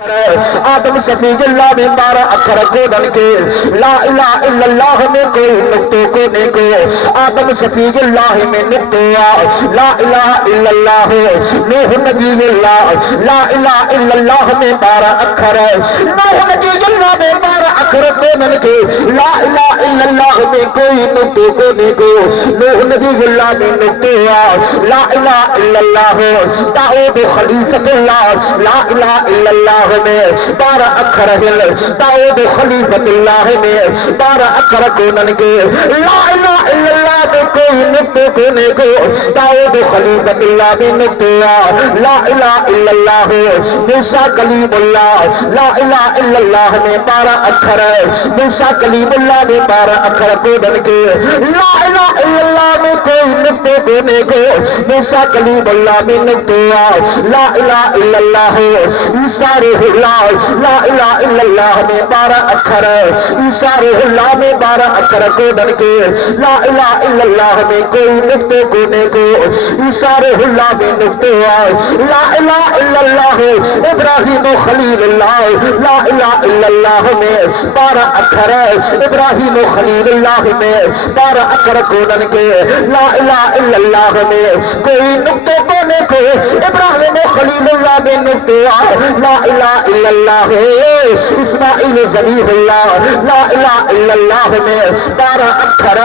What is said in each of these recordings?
آدم شفیع اللہ میں 12 اکھر کو ڈل کے لا الہ الا اللہ میں کوئی نقطوں کو نہیں کو آدم شفیع اللہ میں نقطہ لا الہ الا اللہ نوح نبی اللہ لا الہ الا اللہ میں 12 اکھر نوح نبی اللہ میں 12 اکھر کو ڈل کے لا الہ الا اللہ میں کوئی نقطوں کو نہیں کو نوح نبی اللہ میں نقطہ لا الہ الا اللہ داؤد خلیفۃ اللہ لا الہ الا اللہ میں 12 اکھر ہل داؤد خلیفۃ اللہ میں 12 اکھر کونن کے لا الہ الا اللہ میں کوئی نقطے کونے کو داؤد خلیفۃ اللہ میں نقطے لا الہ الا اللہ موسیٰ کلیم اللہ لا الہ الا اللہ میں 12 اکھر موسیٰ کلیم اللہ میں 12 اکھر کونن کے لا الہ الا اللہ میں کوئی نقطے کونے کو موسیٰ کلیم اللہ میں نقطے لا الہ الا اللہ عیسیٰ روح اللہ لا الہ الا اللہ میں 12 اکھر عیسیٰ روح اللہ میں 12 اکھر کو ڈل کے لا الہ الا اللہ میں کوئی نقطے کونے کو عیسیٰ روح اللہ میں نقطے لا الہ الا اللہ ابراہیم خلیل اللہ لا الہ الا اللہ میں 12 اکھر ابراہیم خلیل اللہ میں 12 اکھر کو ڈل کے لا الہ الا اللہ میں کوئی نقطے کونے کو ابراہیم خلیل اللہ میں نقطے لا الہ الا اللہ اسماعیل ذبیح اللہ لا الہ الا اللہ میں 12 اکھر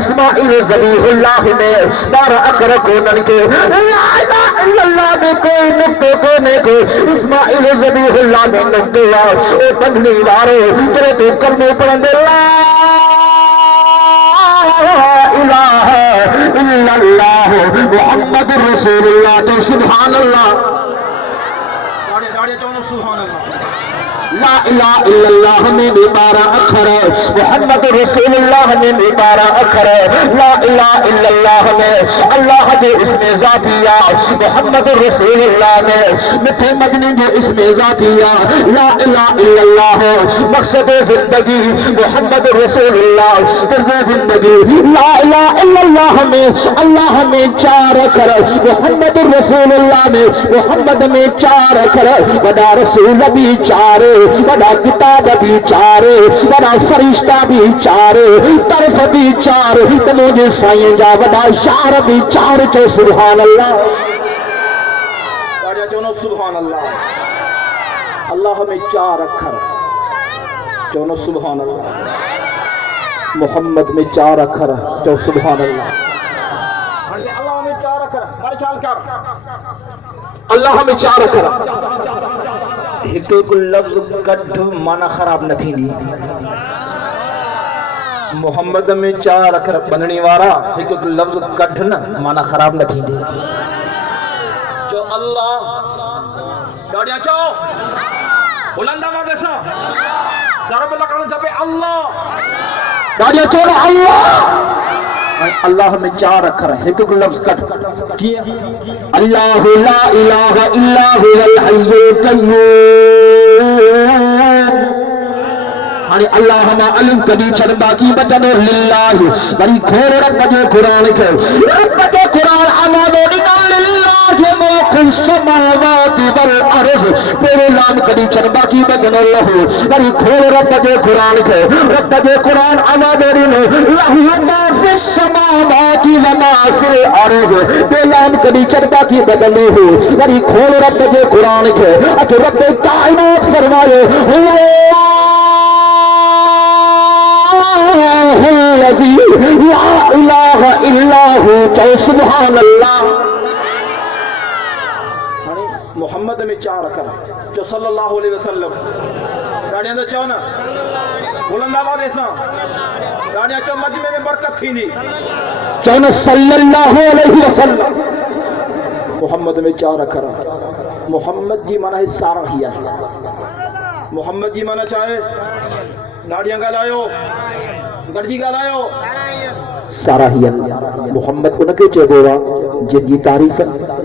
اسماعیل ذبیح اللہ میں 12 اکھر کونن کے لا الہ الا اللہ میں کوئی نقطے کونے کو اسماعیل ذبیح اللہ میں نقطے اے بندنی وارو تیرے تو کلمے پڑھندے لا الہ الا اللہ محمد رسول اللہ تو سبحان اللہ لا الہ الا اللہ میں 12 اکھر محمد رسول اللہ میں 12 اکھر لا الہ الا اللہ میں اللہ کے اسم ذاتیہ محمد رسول اللہ میں مٹھے مدنی کے اسم ذاتیہ لا الہ الا اللہ مقصد زندگی محمد رسول اللہ طرز زندگی لا الہ الا اللہ میں اللہ میں 4 اکھر محمد رسول اللہ میں محمد میں 4 اکھر ودا رسول بھی 4 بڑا کتاب بھی 4 بڑا فرشتہ بھی 4 طرف بھی 4 تو مجھے سائیں جا بڑا شعر بھی 4 چو سبحان اللہ سبحان اللہ اللہ میں 4 اکھر چونو سبحان اللہ محمد میں 4 اکھر چو سبحان اللہ اللہ میں 4 اکھر بڑا خیال کر اللہ میں 4 اکھر ایک لفظ کڈ مانا خراب نہ تھی محمد میں 4 اکھر بننی وارا ایک لفظ کڈ نہ مانا خراب نہ تھی جو اللہ ڈاڑیا چاو بلند آواز ایسا ضرب لگانا جب اللہ ڈاڑیا چاو اللہ اللہ میں 4 اکھر ہے ایک لفظ کٹ کیا اللہ لا الہ الا هو الحی القیوم اللہ ہما علم کدی چھڑ باقی بچن للہ بری کھور رب جو قرآن کے رب جو قرآن آمادو نکال للہ کے موقع السماوات والارض پورے لام کدی چھڑ باقی بچن اللہ بری کھور رب جو قرآن کے رب جو قرآن آمادو لہو ما فی السماوات وما فی الارض پورے لام کدی چھڑ باقی بچن اللہ بری کھور رب جو قرآن کے اچھے رب کائنات فرمائے الذي لا الہ الا هو سبحان اللہ محمد میں 4 اکھر جو صلی اللہ علیہ وسلم گاڑیاں دا چاہو نا بلند آواز ایسا گاڑیاں چاہو مجمع میں برکت تھی نہیں چاہو نا صلی اللہ علیہ وسلم محمد میں 4 اکھر محمد جی مانا ہے سارا ہی محمد جی مانا چاہے گاڑیاں گا لائیو گڑجی کا لائیو سارا ہی محمد ان کے چوبوا جن کی تعریف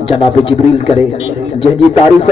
جناب جبریل کرے جن کی تعریف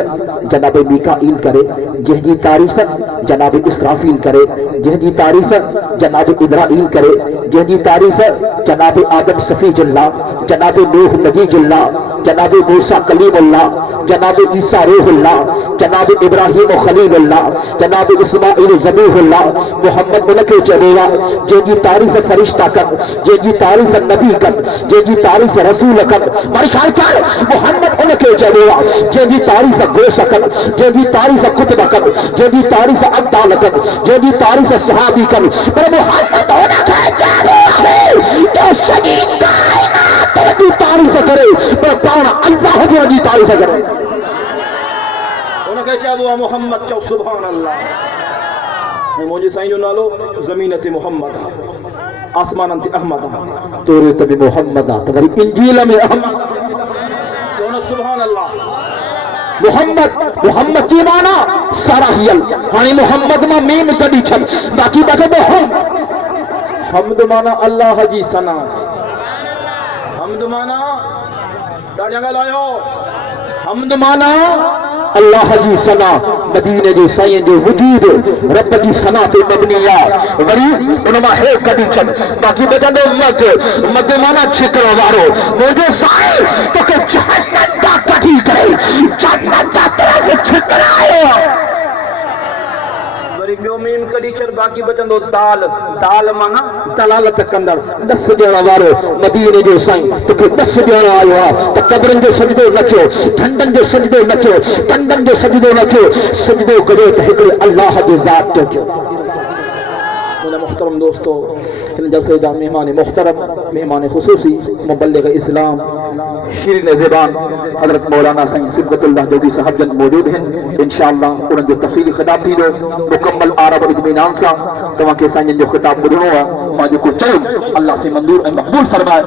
جناب میکائیل کرے جن کی تعریف جناب اسرافیل کرے جن کی تعریف جناب ابراہیل کرے جن کی تعریف جناب آدم صفی اللہ جناب نوح نبی اللہ، جناب موسیٰ کلیم اللہ، جناب عیسیٰ روح اللہ، جناب ابراہیم خلیل اللہ، جناب اسماعیل ذبیح اللہ، محمد ملک چلےگا جے کی تعریف فرشتہ کن، جے کی تعریف نبی کن، جے کی تعریف رسول کن، مرشال کر محمد ملک چلےگا جے کی تعریف گوش کن، جے کی تعریف کتب کن، جے کی تعریف ابدال کن، جے کی تعریف صحابی کن، پر محمد ہونا چاہے تو سجی کائنات کی تعریف کرے، پر پانا اللہ کی تعریف کرے، انہوں کہے چاہے وہ محمد چاہو سبحان اللہ. مجھے سائن جو نالو زمینت محمد آسمانت احمد توریت بھی محمد تمہاری انجیل میں احمد تو سبحان اللہ. محمد کی مانا سراحیل ہانی محمد میں میم کدی چھل باقی بچے محمد. حمد مانا اللہ جی سنا، حمد مانا ڈاڑیاں گا لائیو، حمد مانا اللہ جی سنا، مدینے جو سائن جو وجود رب کی سنا تے مبنیہ وری انما ہے کدی چھل باقی بچے مد مانا چھکر وارو مجھے سائن تو کہ جہنم دا کٹی کرے، جہنم دا طرف چھکر آئے وری بیو میم کڈی چر باقی بچندو دال، دال مانا دلالت کندر، دس دینا وارو مدینے جو سائن تو کہ دس دینا آئے ہوا تو قبرن جو سجدو نچو، ٹھنڈن جو سجدو نچو، تندن جو سجدو نچو، سجدو کرے تو ہکڑے اللہ جو ذات تو کیوں. میرے محترم دوستو، ان جلسے دا مہمان محترم، مہمان خصوصی، مبلغ اسلام، شیرین زبان حضرت مولانا سنگ سبغت اللہ جوگی صاحب جن موجود ہیں. انشاءاللہ انہوں جو تفصیلی خطاب تھی دو مکمل آراب و اطمینان سا تمہاں کے سائن جو خطاب بدھنو ہے ماں جو کچھ چاہوں اللہ سے منظور مقبول فرمائے.